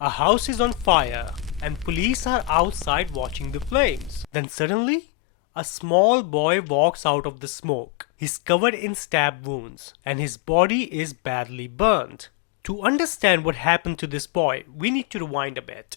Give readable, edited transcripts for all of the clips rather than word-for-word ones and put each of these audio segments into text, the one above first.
A house is on fire and police are outside watching the flames. Then suddenly, a small boy walks out of the smoke. He's covered in stab wounds and his body is badly burnt. To understand what happened to this boy, we need to rewind a bit.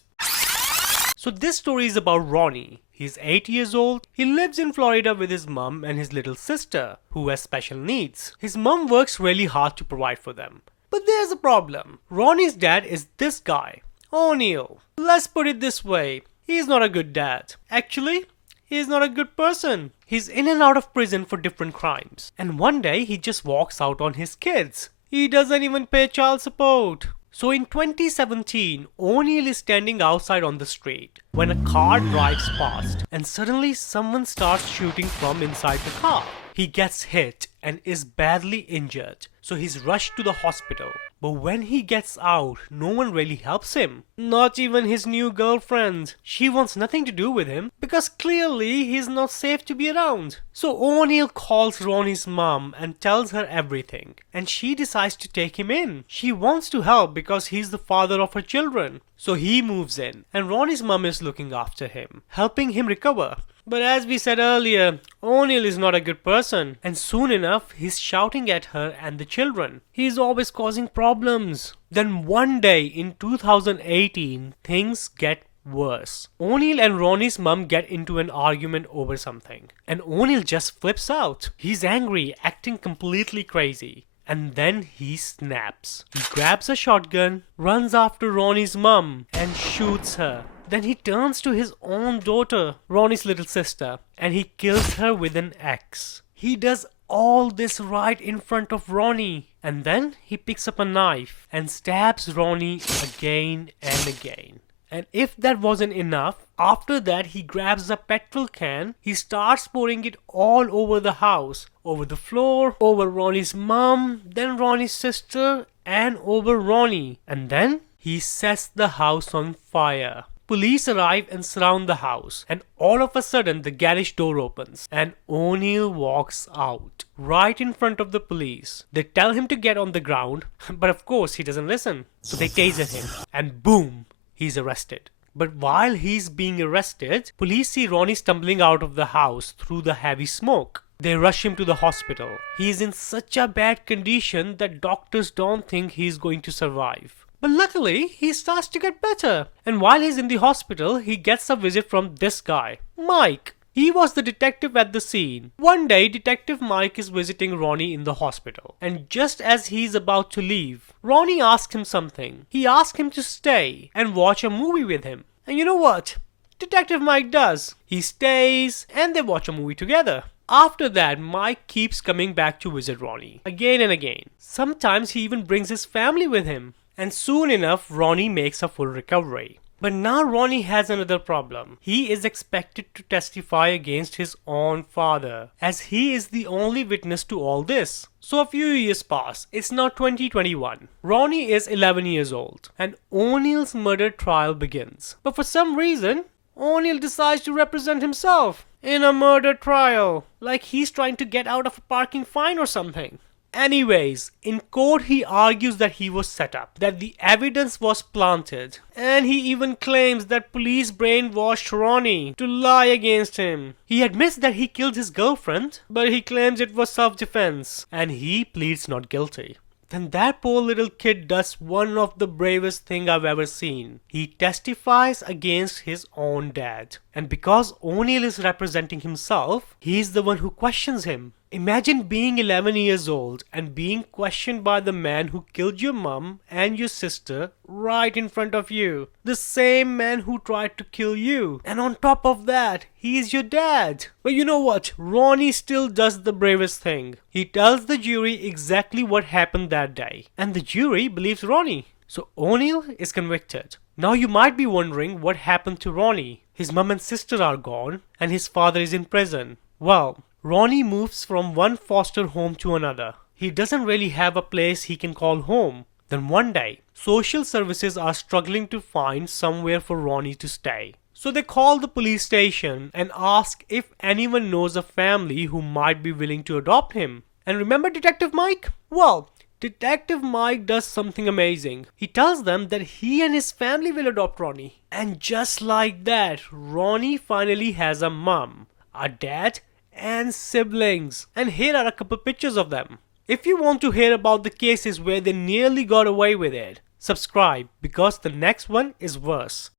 So this story is about Ronnie. He's 8 years old. He lives in Florida with his mom and his little sister, who has special needs. His mom works really hard to provide for them. But there's a problem. Ronnie's dad is this guy, O'Neal. Let's put it this way. He's not a good dad. Actually, he's not a good person. He's in and out of prison for different crimes. And one day he just walks out on his kids. He doesn't even pay child support. So in 2017, O'Neal is standing outside on the street when a car drives past and suddenly someone starts shooting from inside the car. He gets hit and is badly injured, so he's rushed to the hospital. But when he gets out, no one really helps him. Not even his new girlfriend. She wants nothing to do with him because clearly he's not safe to be around. So O'Neal calls Ronnie's mom and tells her everything. And she decides to take him in. She wants to help because he's the father of her children. So he moves in and Ronnie's mom is looking after him, helping him recover. But as we said earlier, O'Neal is not a good person, and soon enough he's shouting at her and the children. He's always causing problems. Then one day in 2018, things get worse. O'Neal and Ronnie's mum get into an argument over something, and O'Neal just flips out. He's angry, acting completely crazy. And then he snaps. He grabs a shotgun, runs after Ronnie's mum, and shoots her. Then he turns to his own daughter, Ronnie's little sister, and he kills her with an axe. He does all this right in front of Ronnie. And then he picks up a knife and stabs Ronnie again and again. And if that wasn't enough, after that he grabs a petrol can, he starts pouring it all over the house, over the floor, over Ronnie's mom, then Ronnie's sister, and over Ronnie. And then he sets the house on fire. Police arrive and surround the house, and all of a sudden the garage door opens and O'Neal walks out right in front of the police. They tell him to get on the ground, but of course he doesn't listen. So they taser him and boom, he's arrested. But while he's being arrested, police see Ronnie stumbling out of the house through the heavy smoke. They rush him to the hospital. He is in such a bad condition that doctors don't think he's going to survive. But luckily, he starts to get better. And while he's in the hospital, he gets a visit from this guy, Mike. He was the detective at the scene. One day, Detective Mike is visiting Ronnie in the hospital. And just as he's about to leave, Ronnie asks him something. He asks him to stay and watch a movie with him. And you know what? Detective Mike does. He stays and they watch a movie together. After that, Mike keeps coming back to visit Ronnie again and again. Sometimes he even brings his family with him. And soon enough, Ronnie makes a full recovery. But now Ronnie has another problem. He is expected to testify against his own father, as he is the only witness to all this. So a few years pass. It's now 2021. Ronnie is 11 years old, and O'Neal's murder trial begins. But for some reason, O'Neal decides to represent himself in a murder trial, like he's trying to get out of a parking fine or something. Anyways, in court he argues that he was set up, that the evidence was planted, and he even claims that police brainwashed Ronnie to lie against him. He admits that he killed his girlfriend, but he claims it was self-defense, and he pleads not guilty. Then that poor little kid does one of the bravest things I've ever seen. He testifies against his own dad. And because O'Neal is representing himself, he's the one who questions him. Imagine being 11 years old and being questioned by the man who killed your mom and your sister right in front of you. The same man who tried to kill you. And on top of that, he is your dad. But you know what? Ronnie still does the bravest thing. He tells the jury exactly what happened that day. And the jury believes Ronnie. So O'Neal is convicted. Now you might be wondering what happened to Ronnie. His mom and sister are gone and his father is in prison. Well, Ronnie moves from one foster home to another. He doesn't really have a place he can call home. Then one day, social services are struggling to find somewhere for Ronnie to stay. So they call the police station and ask if anyone knows a family who might be willing to adopt him. And remember Detective Mike? Well, Detective Mike does something amazing. He tells them that he and his family will adopt Ronnie. And just like that, Ronnie finally has a mom, a dad, and siblings. And here are a couple pictures of them. If you want to hear about the cases where they nearly got away with it, subscribe because the next one is worse.